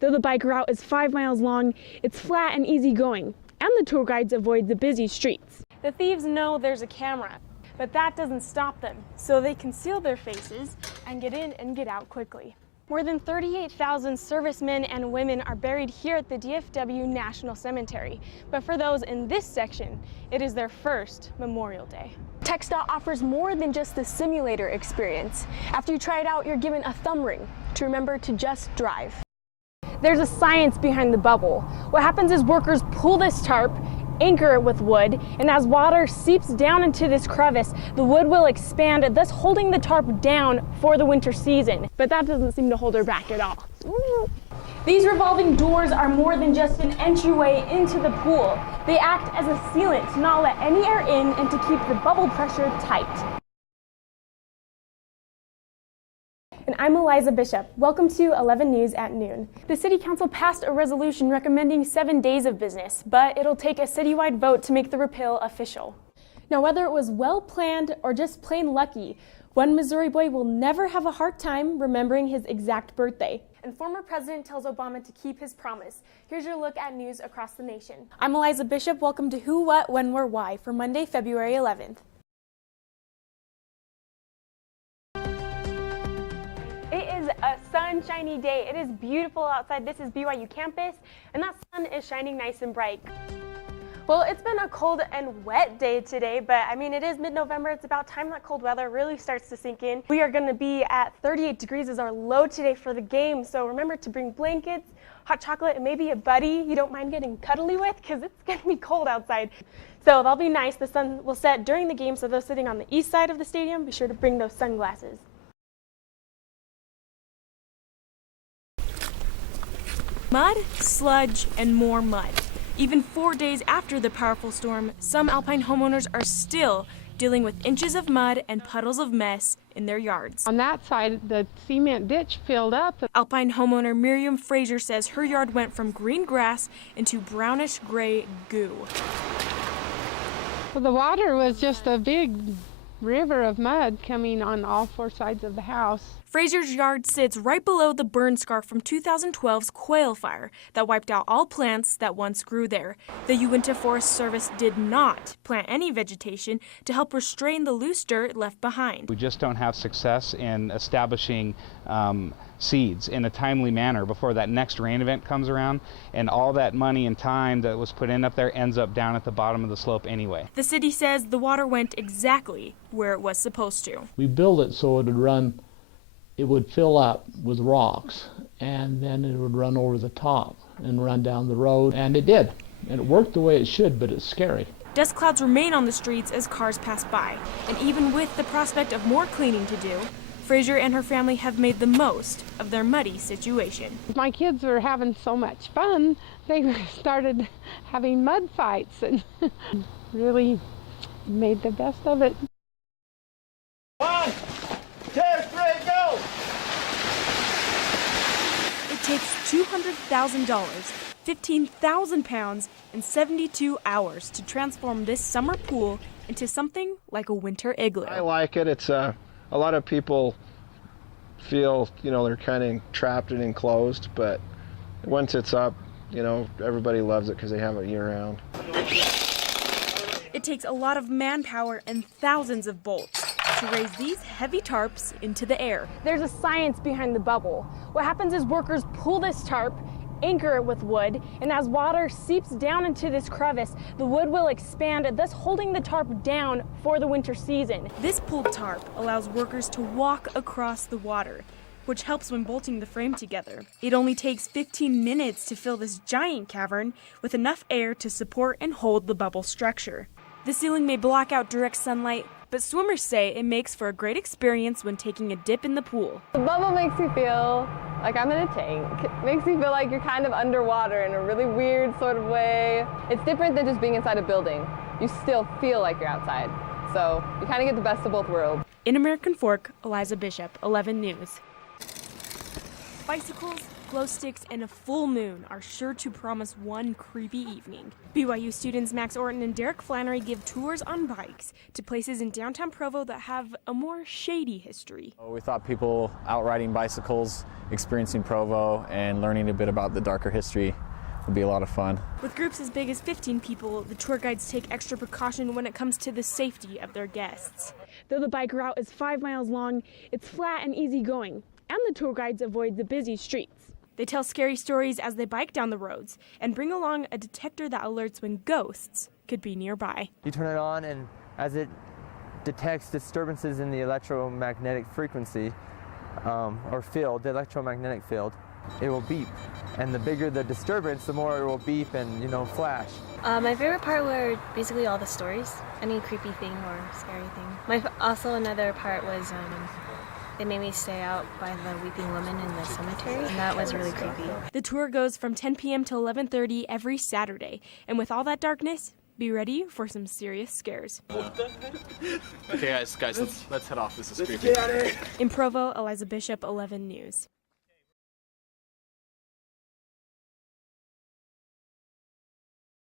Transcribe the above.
Though the bike route is 5 miles long, it's flat and easy going, and the tour guides avoid the busy streets. The thieves know there's a camera, but that doesn't stop them, so they conceal their faces and get in and get out quickly. More than 38,000 servicemen and women are buried here at the DFW National Cemetery, but for those in this section, it is their first Memorial Day. TxDOT offers more than just the simulator experience. After you try it out, you're given a thumb ring to remember to just drive. There's a science behind the bubble. What happens is workers pull this tarp, anchor it with wood, and as water seeps down into this crevice, the wood will expand, thus holding the tarp down for the winter season. But that doesn't seem to hold her back at all. These revolving doors are more than just an entryway into the pool. They act as a sealant to not let any air in and to keep the bubble pressure tight. And I'm Eliza Bishop. Welcome to 11 News at Noon. The City Council passed a resolution recommending 7 days of business, but it'll take a citywide vote to make the repeal official. Now, whether it was well planned or just plain lucky, one Missouri boy will never have a hard time remembering his exact birthday. And former president tells Obama to keep his promise. Here's your look at news across the nation. I'm Eliza Bishop. Welcome to Who, What, When, Where, Why for Monday, February 11th. It is a sunshiny day. It is beautiful outside. This is BYU campus, and that sun is shining nice and bright. Well, it's been a cold and wet day today, but I mean, it is mid-November. It's about time that cold weather really starts to sink in. We are going to be at 38 degrees as our low today for the game, so remember to bring blankets, hot chocolate, and maybe a buddy you don't mind getting cuddly with, because it's going to be cold outside. So that'll be nice. The sun will set during the game, so those sitting on the east side of the stadium, be sure to bring those sunglasses. Mud, sludge, and more mud. Even 4 days after the powerful storm, some Alpine homeowners are still dealing with inches of mud and puddles of mess in their yards. On that side, the cement ditch filled up. Alpine homeowner Miriam Frazier says her yard went from green grass into brownish gray goo. Well, the water was just a big river of mud coming on all 4 sides of the house. Frazier's yard sits right below the burn scar from 2012's quail fire that wiped out all plants that once grew there. The Uinta Forest Service did not plant any vegetation to help restrain the loose dirt left behind. We just don't have success in establishing seeds in a timely manner before that next rain event comes around, and all that money and time that was put in up there ends up down at the bottom of the slope anyway. The city says the water went exactly where it was supposed to. We built it so it would fill up with rocks, and then it would run over the top and run down the road, and it did. And it worked the way it should, but it's scary. Dust clouds remain on the streets as cars pass by, and even with the prospect of more cleaning to do, Frazier and her family have made the most of their muddy situation. My kids were having so much fun, they started having mud fights and really made the best of it. 1, 2, 3, go! It takes $200,000, 15,000 pounds, and 72 hours to transform this summer pool into something like a winter igloo. I like it. It's a lot of people feel, they're kind of trapped and enclosed, but once it's up, everybody loves it because they have it year-round. It takes a lot of manpower and thousands of bolts to raise these heavy tarps into the air. There's a science behind the bubble. What happens is workers pull this tarp, anchor it with wood, and as water seeps down into this crevice, the wood will expand, thus holding the tarp down for the winter season. This pulled tarp allows workers to walk across the water, which helps when bolting the frame together. It only takes 15 minutes to fill this giant cavern with enough air to support and hold the bubble structure. The ceiling may block out direct sunlight, but swimmers say it makes for a great experience when taking a dip in the pool. The bubble makes me feel like I'm in a tank. It makes me feel like you're kind of underwater in a really weird sort of way. It's different than just being inside a building. You still feel like you're outside. So you kind of get the best of both worlds. In American Fork, Eliza Bishop, 11 News. Bicycles, glow sticks, and a full moon are sure to promise one creepy evening. BYU students Max Orton and Derek Flannery give tours on bikes to places in downtown Provo that have a more shady history. We thought people out riding bicycles, experiencing Provo, and learning a bit about the darker history would be a lot of fun. With groups as big as 15 people, the tour guides take extra precaution when it comes to the safety of their guests. Though the bike route is 5 miles long, it's flat and easy going, and the tour guides avoid the busy streets. They tell scary stories as they bike down the roads and bring along a detector that alerts when ghosts could be nearby. You turn it on, and as it detects disturbances in the electromagnetic frequency or field, the electromagnetic field, it will beep. And the bigger the disturbance, the more it will beep and, flash. My favorite part were basically all the stories, any creepy thing or scary thing. Also another part was they made me stay out by the weeping woman in the cemetery, and that was really creepy. The tour goes from 10 p.m. to 11:30 every Saturday, and with all that darkness, be ready for some serious scares. Okay, guys, let's head off. This is creepy. In Provo, Eliza Bishop, 11 News.